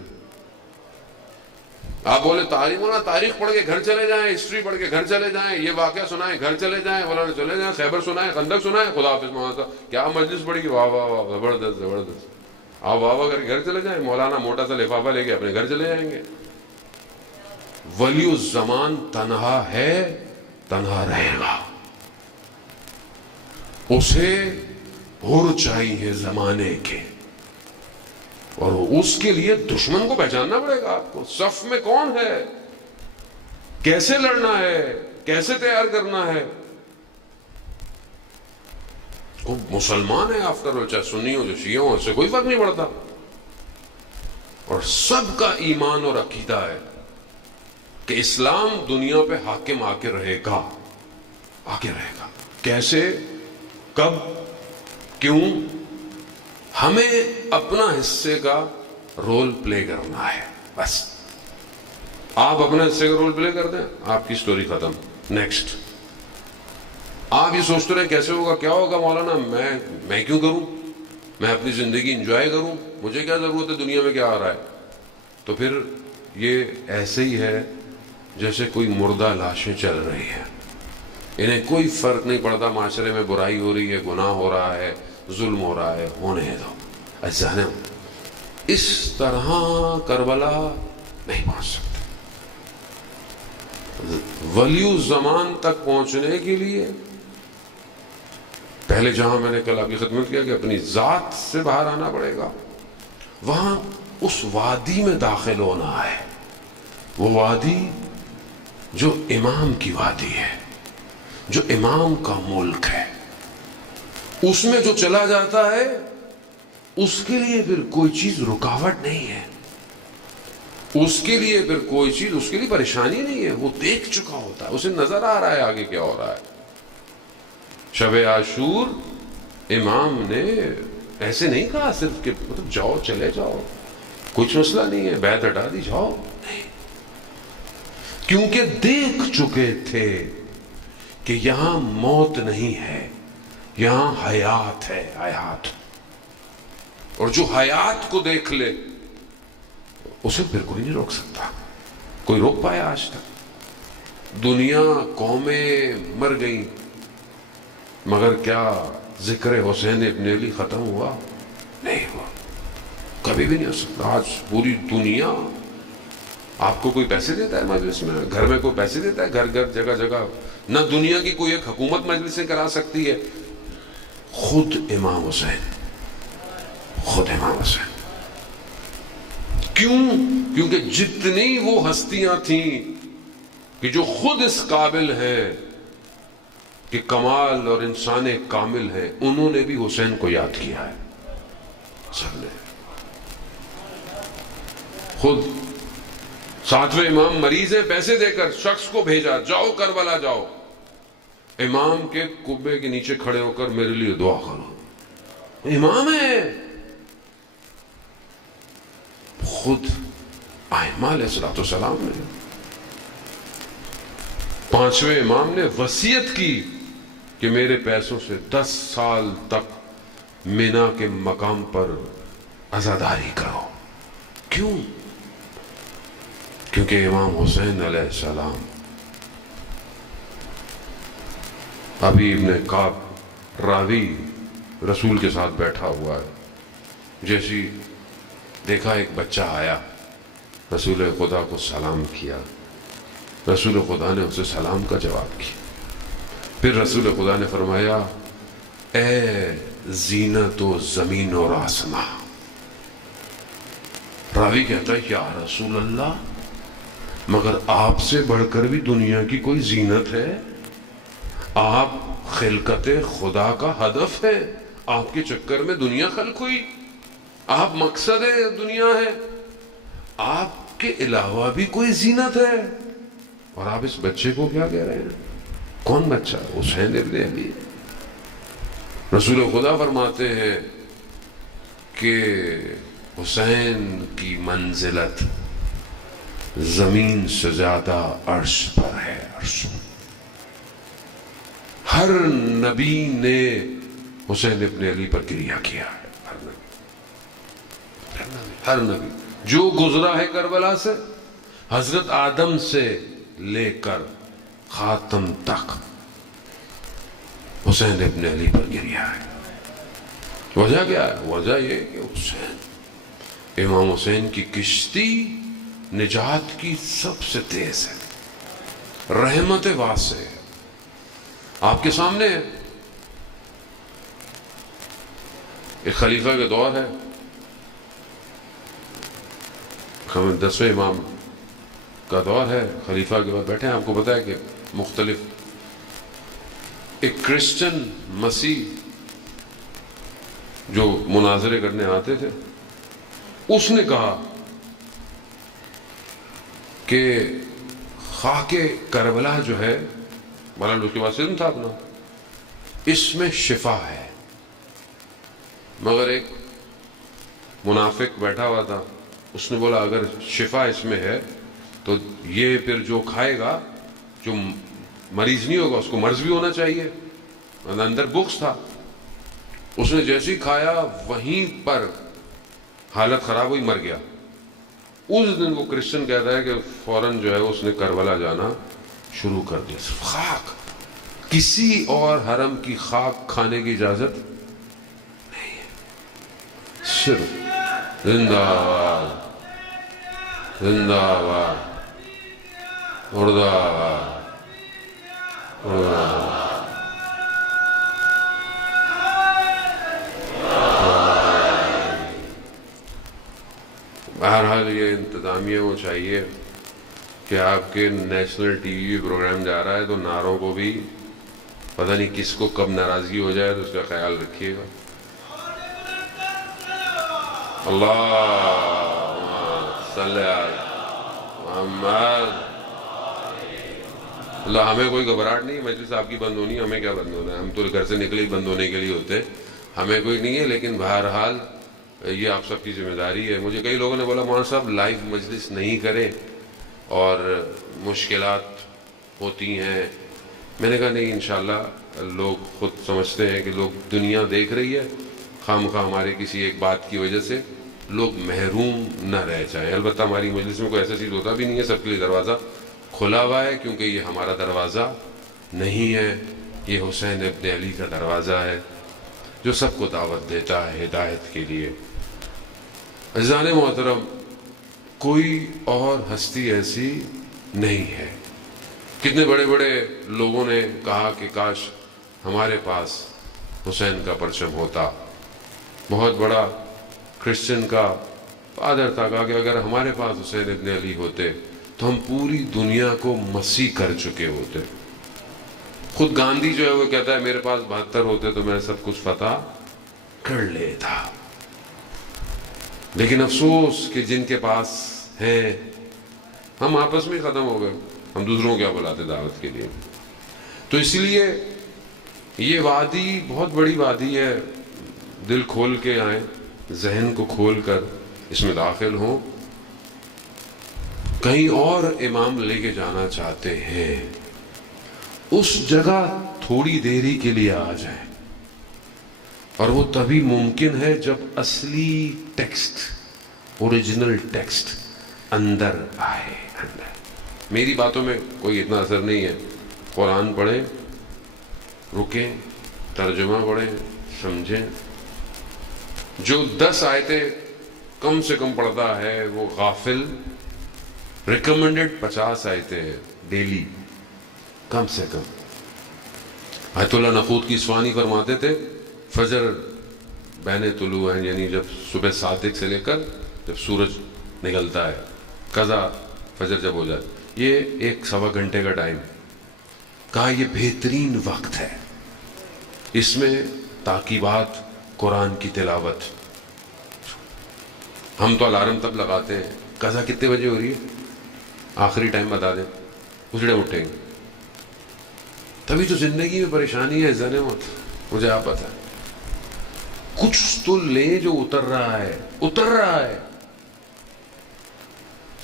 آپ بولے تاریخ پڑھ کے گھر چلے جائیں، ہسٹری پڑھ کے گھر چلے جائیں، یہ واقعہ سنائیں گھر چلے جائیں، مولانا چلے جائیں، خیبر سنائیں، خندق سنائیں، خدا حافظ مولانا صاحب کیا مجلس پڑھی گی، واہ واہ واہ زبردست زبردست. آپ واہ واہ کر کے گھر چلے جائیں، مولانا موٹا سا لفافہ لے کے اپنے گھر چلے جائیں گے. ولی الزمان تنہا ہے، تنہا رہے گا. اسے حر چاہیے زمانے کے، اور اس کے لیے دشمن کو پہچاننا پڑے گا. آپ کو صف میں کون ہے، کیسے لڑنا ہے، کیسے تیار کرنا ہے. وہ مسلمان ہے آفٹر آل، چاہے سنی ہو جو شیعہ ہو، اس سے کوئی فرق نہیں پڑتا. اور سب کا ایمان اور عقیدہ ہے کہ اسلام دنیا پہ حاکم آ کے رہے گا، آ کے رہے گا. کیسے، کب، کیوں؟ ہمیں اپنا حصے کا رول پلے کرنا ہے بس. آپ اپنا حصے کا رول پلے کر دیں، آپ کی سٹوری ختم. نیکسٹ. آپ یہ سوچتے رہے کیسے ہوگا، کیا ہوگا مولانا، میں کیوں کروں، میں اپنی زندگی انجوائے کروں، مجھے کیا ضرورت ہے دنیا میں کیا آ رہا ہے. تو پھر یہ ایسے ہی ہے جیسے کوئی مردہ لاشیں چل رہی ہیں، انہیں کوئی فرق نہیں پڑتا معاشرے میں برائی ہو رہی ہے، گناہ ہو رہا ہے، ظلم ہو رہا ہے، ہونے دو. اجزانے اس طرح کربلا نہیں پہنچ سکتے. ولی الزمان تک پہنچنے کے لیے پہلے جہاں میں نے کل آپ کی خدمت کیا کہ اپنی ذات سے باہر آنا پڑے گا، وہاں اس وادی میں داخل ہونا ہے، وہ وادی جو امام کی وادی ہے، جو امام کا ملک ہے. اس میں جو چلا جاتا ہے اس کے لیے پھر کوئی چیز رکاوٹ نہیں ہے، اس کے لیے پھر کوئی چیز، اس کے لیے پریشانی نہیں ہے. وہ دیکھ چکا ہوتا ہے، اسے نظر آ رہا ہے آگے کیا ہو رہا ہے. شب عاشور امام نے ایسے نہیں کہا صرف کہ مطلب جاؤ چلے جاؤ کچھ مسئلہ نہیں ہے، بیعت ہٹا دی جاؤ، نہیں، کیونکہ دیکھ چکے تھے کہ یہاں موت نہیں ہے، یہاں حیات ہے، حیات. اور جو حیات کو دیکھ لے اسے پھر کوئی نہیں روک سکتا. کوئی روک پایا آج تک؟ دنیا، قومیں مر گئیں، مگر کیا ذکر حسین ابن علی ختم ہوا؟ نہیں ہوا، کبھی بھی نہیں ہو سکتا. آج پوری دنیا، آپ کو کوئی پیسے دیتا ہے مجلس میں، گھر میں کوئی پیسے دیتا ہے، گھر گھر جگہ جگہ، نہ دنیا کی کوئی ایک حکومت مجلسیں کرا سکتی ہے. خود امام حسین، خود امام حسین. کیوں؟ کیونکہ جتنی وہ ہستیاں تھیں کہ جو خود اس قابل ہیں کہ کمال اور انسان کامل ہے، انہوں نے بھی حسین کو یاد کیا ہے. سب نے. خود ساتویں امام مریض ہیں، پیسے دے کر شخص کو بھیجا، جاؤ کربلا جاؤ، امام کے قبے کے نیچے کھڑے ہو کر میرے لیے دعا کرو. امام ہے، خود ائمہ علیہ السلام نے. پانچویں امام نے وصیت کی کہ میرے پیسوں سے 10 سال تک مینا کے مقام پر عزاداری کرو. کیوں؟ کیونکہ امام حسین علیہ السلام، ابھی ابن کعب راوی رسول کے ساتھ بیٹھا ہوا ہے، جیسی دیکھا ایک بچہ آیا، رسول خدا کو سلام کیا، رسول خدا نے اسے سلام کا جواب کیا. پھر رسول خدا نے فرمایا اے زینت و زمین اور آسماں. راوی کہتا ہے یا رسول اللہ، مگر آپ سے بڑھ کر بھی دنیا کی کوئی زینت ہے؟ آپ خلقت خدا کا ہدف ہے، آپ کے چکر میں دنیا خلق ہوئی، آپ مقصد ہے، دنیا ہے، آپ کے علاوہ بھی کوئی زینت ہے؟ اور آپ اس بچے کو کیا کہہ رہے ہیں؟ کون بچہ؟ حسین ابن علی. رسول خدا فرماتے ہیں کہ حسین کی منزلت زمین سے زیادہ عرش پر ہے. عرش ہر نبی نے حسین ابن علی پر گریہ کیا ہے، ہر نبی جو گزرا ہے کربلا سے، حضرت آدم سے لے کر خاتم تک حسین ابن علی پر گریہ ہے. وجہ کیا ہے؟ وجہ یہ کہ حسین، امام حسین کی کشتی نجات کی سب سے تیز ہے، رحمت واسع ہے. آپ کے سامنے ہے، ایک خلیفہ کے دور ہے، ہم 10ویں امام کا دور ہے، خلیفہ کے بعد بیٹھے ہیں. آپ کو پتا ہے کہ مختلف، ایک کرسچن مسیح جو مناظرے کرنے آتے تھے، اس نے کہا کہ خاک کربلا جو ہے، مولانا اس کے پاس علم تھا اپنا، اس میں شفا ہے. مگر ایک منافق بیٹھا ہوا تھا، اس نے بولا اگر شفا اس میں ہے تو یہ پھر جو کھائے گا، جو مریض نہیں ہوگا، اس کو مرض بھی ہونا چاہیے. اندر بغض تھا. اس نے جیسے ہی کھایا وہیں پر حالت خراب ہوئی, مر گیا. اس دن وہ کرسچن کہتا ہے کہ فوراً جو ہے اس نے کربلا جانا شروع کر دیا. صرف خاک, کسی اور حرم کی خاک کھانے کی اجازت نہیں ہے, صرف زندہ باد زندہ باد مردہ باد مردہ باد. بہرحال یہ انتظامیہ کو چاہیے کہ آپ کے نیشنل ٹی وی پروگرام جا رہا ہے تو نعروں کو بھی پتہ نہیں کس کو کب ناراضگی ہو جائے تو اس کا خیال رکھیے گا. اللہم صلی علی محمد. اللہ, ہمیں کوئی گھبراہٹ نہیں, مجلس آپ کی بند ہونی, ہمیں کیا بند ہونا ہے, ہم تو گھر سے نکلے ہی بند ہونے کے لیے ہوتے, ہمیں کوئی نہیں ہے. لیکن بہرحال یہ آپ سب کی ذمہ داری ہے. مجھے کئی لوگوں نے بولا مولانا صاحب لائیو مجلس نہیں کریں اور مشکلات ہوتی ہیں. میں نے کہا نہیں, انشاءاللہ لوگ خود سمجھتے ہیں کہ لوگ دنیا دیکھ رہی ہے, خواہ ہمارے کسی ایک بات کی وجہ سے لوگ محروم نہ رہ جائیں. البتہ ہماری مجلس میں کوئی ایسا چیز ہوتا بھی نہیں ہے, سب کے لیے دروازہ کھلا ہوا ہے, کیونکہ یہ ہمارا دروازہ نہیں ہے, یہ حسین ابن علی کا دروازہ ہے جو سب کو دعوت دیتا ہے ہدایت کے لیے. عزیزان محترم, کوئی اور ہستی ایسی نہیں ہے. کتنے بڑے بڑے لوگوں نے کہا کہ کاش ہمارے پاس حسین کا پرچم ہوتا. بہت بڑا کرسچن کا فادر تھا, کہا کہ اگر ہمارے پاس حسین ابن علی ہوتے تو ہم پوری دنیا کو مسیح کر چکے ہوتے. خود گاندھی جو ہے وہ کہتا ہے میرے پاس 72 ہوتے تو میں سب کچھ فتح کر لیتا. لیکن افسوس کہ جن کے پاس ہیں, ہم آپس میں ختم ہو گئے, ہم دوسروں کو کیا بلاتے دعوت کے لیے. تو اس لیے یہ وادی بہت بڑی وادی ہے, دل کھول کے آئیں, ذہن کو کھول کر اس میں داخل ہوں. کہیں اور امام لے کے جانا چاہتے ہیں, اس جگہ تھوڑی دیری کے لیے آ جائیں, اور وہ تبھی ممکن ہے جب اصلی ٹیکسٹ, اوریجنل ٹیکسٹ اندر آئے. میری باتوں میں کوئی اتنا اثر نہیں ہے. قرآن پڑھیں, رکیں, ترجمہ پڑھیں, سمجھیں. جو 10 آیتیں کم سے کم پڑھتا ہے وہ غافل. ریکمنڈڈ 50 آیتیں ہیں ڈیلی کم سے کم. آیت اللہ نقود کی اصفہانی فرماتے تھے فجر بین طلوع ہے, یعنی جب صبح صادق سے لے کر جب سورج نکلتا ہے, قضا فجر جب ہو جائے, یہ 1-1.25 گھنٹے کا ٹائم. کہا یہ بہترین وقت ہے, اس میں تاکیبات, قرآن کی تلاوت. ہم تو الارم تب لگاتے ہیں, قضا کتنے بجے ہو رہی ہے, آخری ٹائم بتا دیں, اجڑے اٹھیں گے. تبھی تو زندگی میں پریشانی ہے زنے مت. مجھے آپ بتائیں, کچھ تو لیں جو اتر رہا ہے, اتر رہا ہے.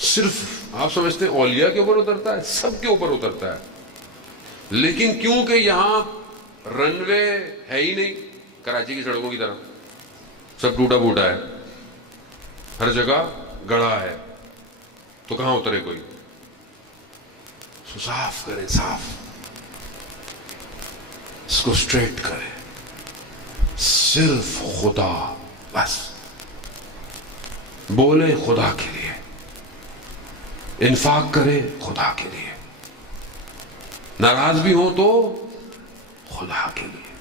صرف آپ سمجھتے ہیں اولیاء کے اوپر اترتا ہے, سب کے اوپر اترتا ہے. لیکن کیونکہ یہاں رن وے ہے ہی نہیں, کراچی کی سڑکوں کی طرح سب ٹوٹا پھوٹا ہے, ہر جگہ گڑھا ہے, تو کہاں اترے کوئی. صاف کریں, صاف, اس کو اسٹریٹ کریں. صرف خدا, بس بولیں خدا کے لیے, انفاق کریں خدا کے لیے, ناراض بھی ہو تو خدا کے لیے.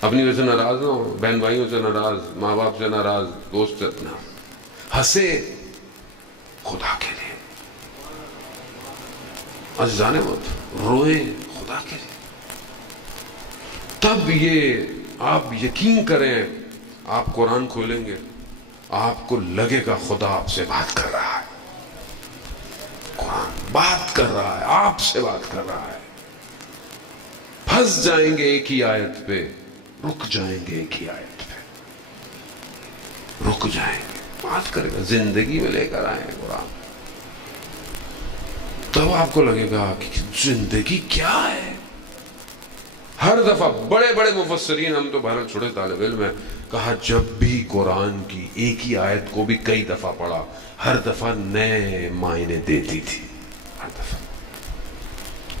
اپنی وجہ سے ناراض نہ ہو, بہن بھائیوں سے ناراض, ماں باپ سے ناراض, دوست سے نہ ہنسے خدا کے لیے. عزیزان مت, روئیں خدا کے لیے. تب یہ آپ یقین کریں, آپ قرآن کھولیں گے, آپ کو لگے گا خدا آپ سے بات کر رہا ہے. قرآن بات کر رہا ہے, آپ سے بات کر رہا ہے. پھنس جائیں گے ایک ہی آیت پہ, رک جائیں گے ایک ہی آیت پہ, رک جائیں گے, بات کرے گا, زندگی میں لے کر آئے قرآن. تب آپ کو لگے گا کہ زندگی کیا ہے. ہر دفعہ بڑے بڑے مفسرین، ہم تو بہرحال چھوٹے طالب علم ہیں، کہا جب بھی قرآن کی ایک ہی آیت کو بھی کئی دفعہ پڑھا، ہر دفعہ نئے معنی دیتی تھی، ہر دفعہ۔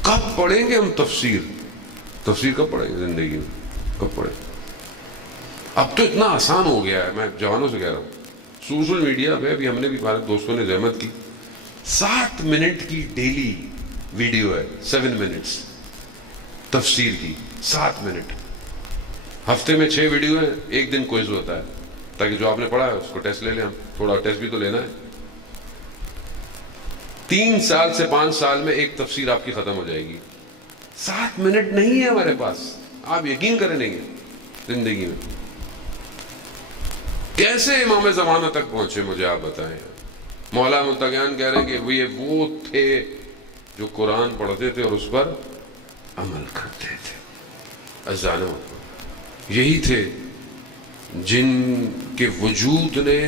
کب پڑھیں گے ہم تفسیر؟ تفسیر کب پڑھیں گے زندگی میں؟ کب پڑھیں؟ اب تو اتنا آسان ہو گیا ہے، میں جوانوں سے کہہ رہا ہوں، سوشل میڈیا پہ ابھی ہم نے بھی، ہمارے دوستوں نے زحمت کی، 7 منٹ کی ڈیلی ویڈیو ہے، 7 منٹس تفسیر کی، 7 منٹ، ہفتے میں 6 ویڈیو ہیں، ایک دن کوئز ہوتا ہے، تاکہ جو آپ نے پڑھا ہے اس کو ٹیسٹ لے لیں، ہم تھوڑا ٹیسٹ بھی تو لینا ہے۔ 3 سال سے 5 سال میں ایک تفسیر آپ کی ختم ہو جائے گی۔ 7 منٹ نہیں ہے ہمارے پاس، آپ یقین کریں نہیں ہے زندگی میں۔ کیسے امام زمانہ تک پہنچے مجھے آپ بتائیں۔ مولا منتقیان کہہ رہے ہیں کہ یہ وہ تھے جو قرآن پڑھتے تھے اور اس پر عمل کرتے تھے۔ عزیزان محترم، یہی تھے جن کے وجود نے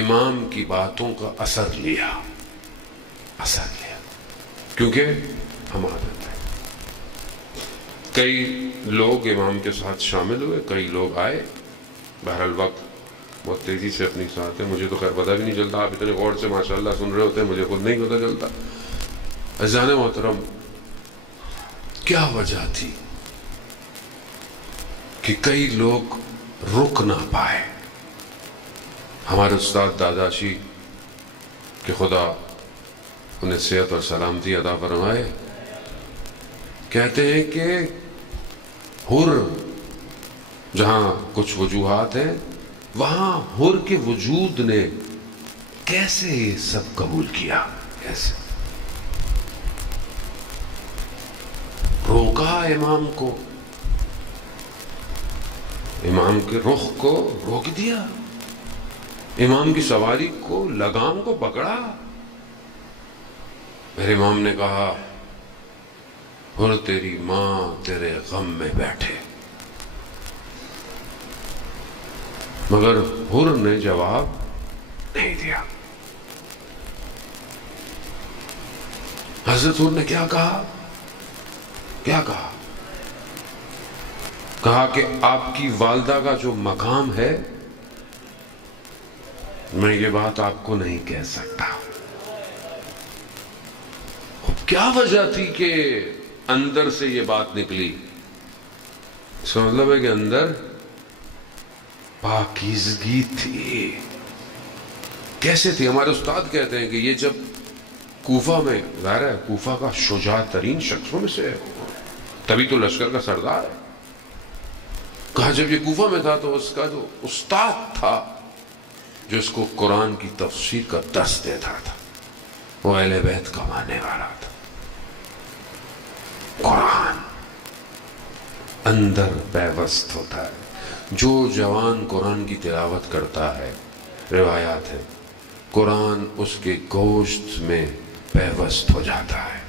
امام کی باتوں کا اثر لیا، کیونکہ ہم عادت ہے۔ کئی لوگ امام کے ساتھ شامل ہوئے، کئی لوگ آئے، بہرحال وقت بہت تیزی سے اپنی ساتھ ہے، مجھے تو خیر پتہ بھی نہیں چلتا، آپ اتنے غور سے ماشاءاللہ سن رہے ہوتے ہیں، مجھے خود نہیں پتہ چلتا۔ عزیزان محترم، کیا وجہ تھی کہ کئی لوگ رک نہ پائے؟ ہمارے استاد داداشی کہ خدا انہیں صحت اور سلامتی عطا فرمائے، کہتے ہیں کہ حر جہاں کچھ وجوہات ہیں، وہاں حر کے وجود نے کیسے یہ سب قبول کیا، کیسے روکا امام کو، امام کے رخ کو روک دیا، امام کی سواری کو، لگام کو پکڑا۔ میرے امام نے کہا حر تیری ماں تیرے غم میں بیٹھے، مگر حر نے جواب نہیں دیا۔ حضرت حر نے کیا کہا؟ کیا کہا؟ کہا کہ آپ کی والدہ کا جو مقام ہے، میں یہ بات آپ کو نہیں کہہ سکتا۔ کیا وجہ تھی کہ اندر سے یہ بات نکلی؟ اس کا مطلب ہے کہ اندر پاکیزگی تھی۔ کیسے تھی؟ ہمارے استاد کہتے ہیں کہ یہ جب کوفہ میں، ظاہر ہے کوفہ کا شجاع ترین شخصوں میں سے ہے، تبھی تو لشکر کا سردار ہے، کہا جب یہ کوفہ میں تھا تو اس کا جو استاد تھا جو اس کو قرآن کی تفسیر کا درس دیتا تھا، وہ اہل بیت کا ماننے والا تھا۔ قرآن اندر پیوست ہوتا ہے، جو جوان قرآن کی تلاوت کرتا ہے، روایات ہے، قرآن اس کے گوشت میں پیوست ہو جاتا ہے۔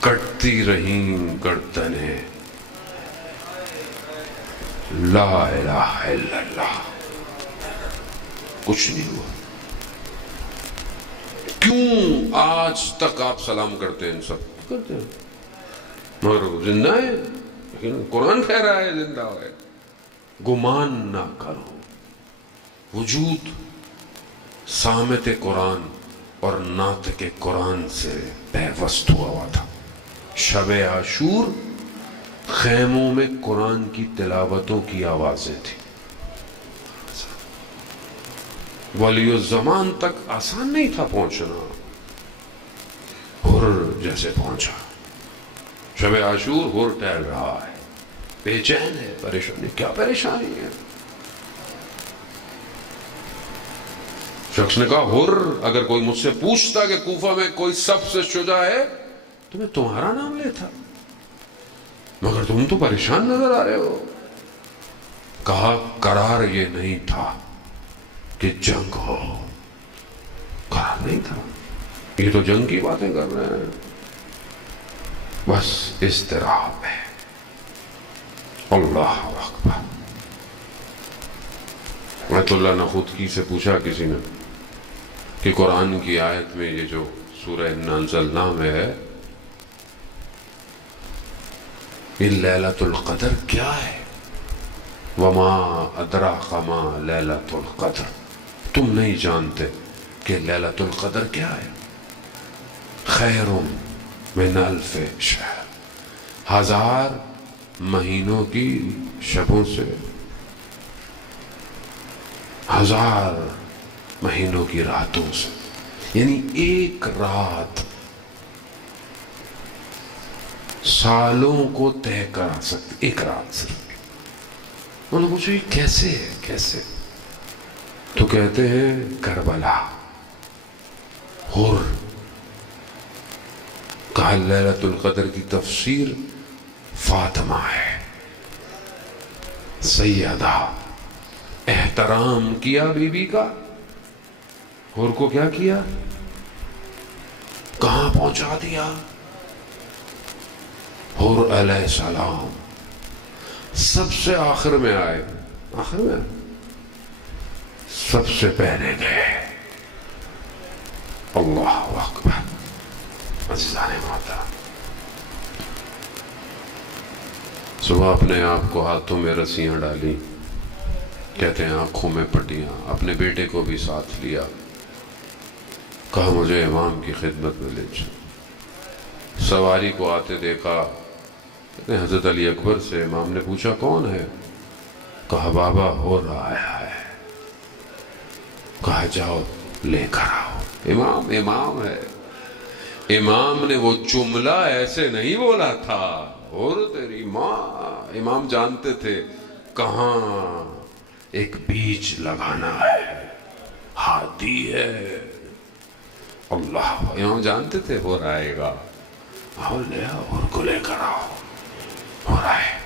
کٹتی رہیں گردنیں، لا الہ الا اللہ، کچھ نہیں ہوا۔ کیوں آج تک آپ سلام کرتے ہیں؟ سب کرتے ہیں، مگر زندہ ہے، لیکن قرآن کہہ رہا ہے زندہ ہے۔ گمان نہ کرو، وجود سامت قرآن اور ناطق قرآن سے پیوست ہوا تھا۔ شب عاشور خیموں میں قرآن کی تلاوتوں کی آوازیں تھیں۔ ولی الزمان تک آسان نہیں تھا پہنچنا، حر جیسے پہنچا۔ شب عاشور حر ٹہل رہا ہے، بے چین ہے، پریشانی، کیا پریشانی ہے؟ شخص نے کہا حر، اگر کوئی مجھ سے پوچھتا کہ کوفہ میں کوئی سب سے شجاع ہے تو میں تمہارا نام لیتا، مگر تم تو پریشان نظر آ رہے ہو۔ کہا قرار یہ نہیں تھا کہ جنگ ہو، قرار نہیں تھا، یہ تو جنگ کی باتیں کر رہے ہیں، بس اضطراب ہے۔ اللہ اکبر۔ آیت اللہ نخودکی سے پوچھا کسی نے کہ قرآن کی آیت میں یہ جو سورہ انا انزلنا میں ہے، یہ لیلۃ القدر کیا ہے؟ وما ادراک ما لیلۃ القدر، تم نہیں جانتے کہ لیلۃ القدر کیا ہے؟ خیر من الف شہر، 1000 مہینوں کی شبوں سے، 1000 مہینوں کی راتوں سے، یعنی ایک رات سالوں کو طے کرا سکتی، ایک رات صرف۔ انہوں نے پوچھا یہ کیسے ہے، کیسے؟ تو کہتے ہیں کربلا، حر۔ کہا لیلۃ القدر کی تفسیر فاطمہ ہے، سیدہ، احترام کیا بی بی کا۔ حر کو کیا کیا؟ کہاں پہنچا دیا؟ حر علیہ السلام سب سے آخر میں آئے، آخر میں سب سے پہلے گئے۔ اللہ اکبر۔ عزیزان محترم، صبح اپنے آپ کو ہاتھوں میں رسیاں ڈالی، کہتے ہیں آنکھوں میں پٹیاں، اپنے بیٹے کو بھی ساتھ لیا، کہا مجھے امام کی خدمت میں لے چل۔ سواری کو آتے دیکھا، کہتے ہیں حضرت علی اکبر سے امام نے پوچھا کون ہے؟ کہا بابا ہو رہا ہے۔ کہا جاؤ لے کر آؤ۔ امام امام ہے۔ امام نے وہ جملہ ایسے نہیں بولا تھا، اور تیری ماں، امام جانتے تھے کہاں ایک بیج لگانا ہے، ہاتھی ہے۔ اللہ، امام جانتے تھے ہو رہے گا، آؤ لے آؤ، اور کو لے کر آؤ، ہو رہا ہے۔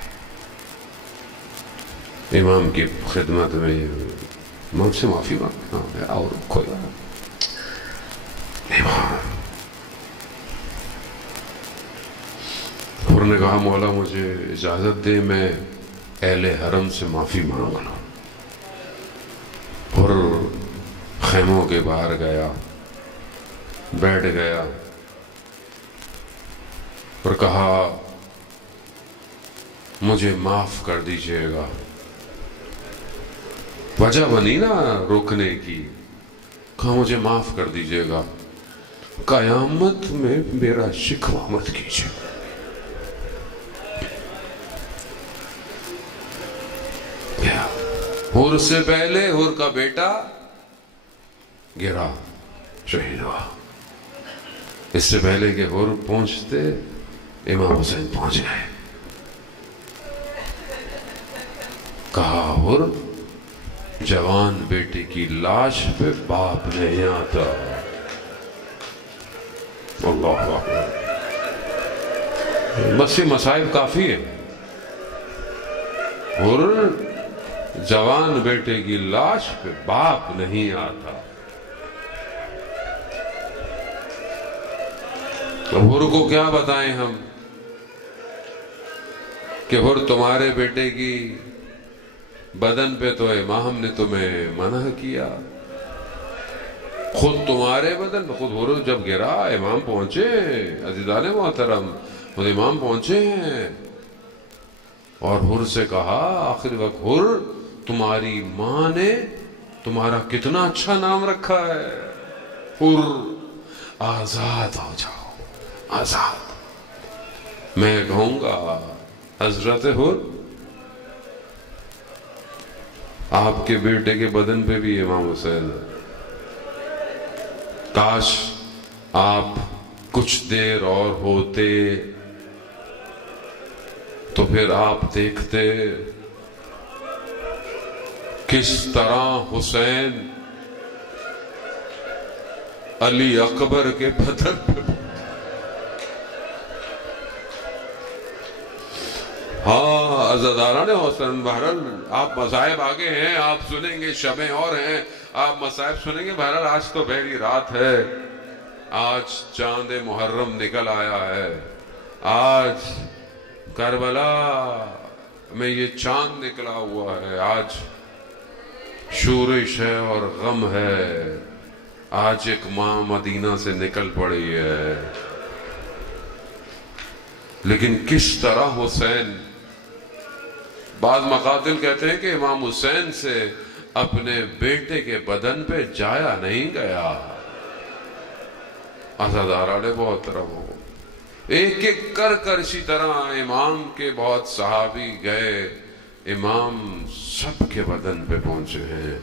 امام کی خدمت میں امام سے معافی مانگنا اور کوئی امام۔ حر نے کہا مولا مجھے اجازت دے میں اہل حرم سے معافی مانگ لوں۔ حر خیموں کے باہر گیا، بیٹھ گیا اور کہا مجھے معاف کر دیجئے گا۔ وجہ بنی نا رکنے کی، کہا مجھے معاف کر دیجئے گا، قیامت میں میرا شکوہ مت کیجئے۔ حر سے پہلے حر کا بیٹا گرا، شہید ہوا۔ اس سے پہلے کہ حر پہنچتے امام حسین پہنچ گئے۔ کہا حر جوان بیٹے کی لاش پہ باپ نہیں آتا۔ اللہ اکبر۔ بس یہ مصائب کافی ہے۔ حر جوان بیٹے کی لاش پہ باپ نہیں آتا۔ حر کو کیا بتائیں ہم کہ حر تمہارے بیٹے کی بدن پہ تو امام نے تمہیں منع کیا، خود تمہارے بدن، خود حر جب گرا امام پہنچے، عزیزان محترم، خود امام پہنچے ہیں اور حر سے کہا آخری وقت، حر تمہاری ماں نے تمہارا کتنا اچھا نام رکھا ہے، حر آزاد ہو جاؤ، آزاد۔ میں کہوں گا حضرت حر آپ کے بیٹے کے بدن پہ بھی امام حسین ہے۔ کاش آپ کچھ دیر اور ہوتے تو پھر آپ دیکھتے کس طرح حسین علی اکبر کے بدن پہ۔ ہاں عزاداران حسین، بہرحال آپ مصائب آگے ہیں، آپ سنیں گے، شبیں اور ہیں، آپ مصائب سنیں گے۔ بہرحال آج تو پہلی رات ہے، آج چاند محرم نکل آیا ہے، آج کربلا میں یہ چاند نکلا ہوا ہے، آج شورش ہے اور غم ہے، آج ایک ماں مدینہ سے نکل پڑی ہے۔ لیکن کس طرح حسین، بعض مقاتل کہتے ہیں کہ امام حسین سے اپنے بیٹے کے بدن پہ جایا نہیں گیا. عزادارہ نے بہت طرف ہو ایک ایک کر اسی طرح امام کے بہت صحابی گئے، امام سب کے بدن پہ پہنچے ہیں.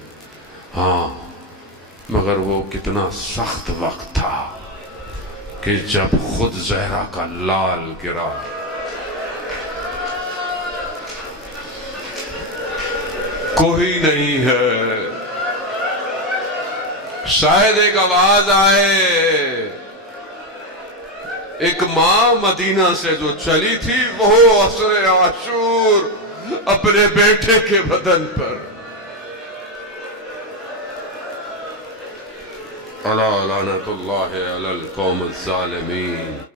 ہاں مگر وہ کتنا سخت وقت تھا کہ جب خود زہرا کا لال گرا. کوئی نہیں ہے، شاید ایک آواز آئے. ایک ماں مدینہ سے جو چلی تھی وہ عصر عاشور اپنے بیٹے کے بدن پر. الا لعنت اللہ علی القوم الظالمین.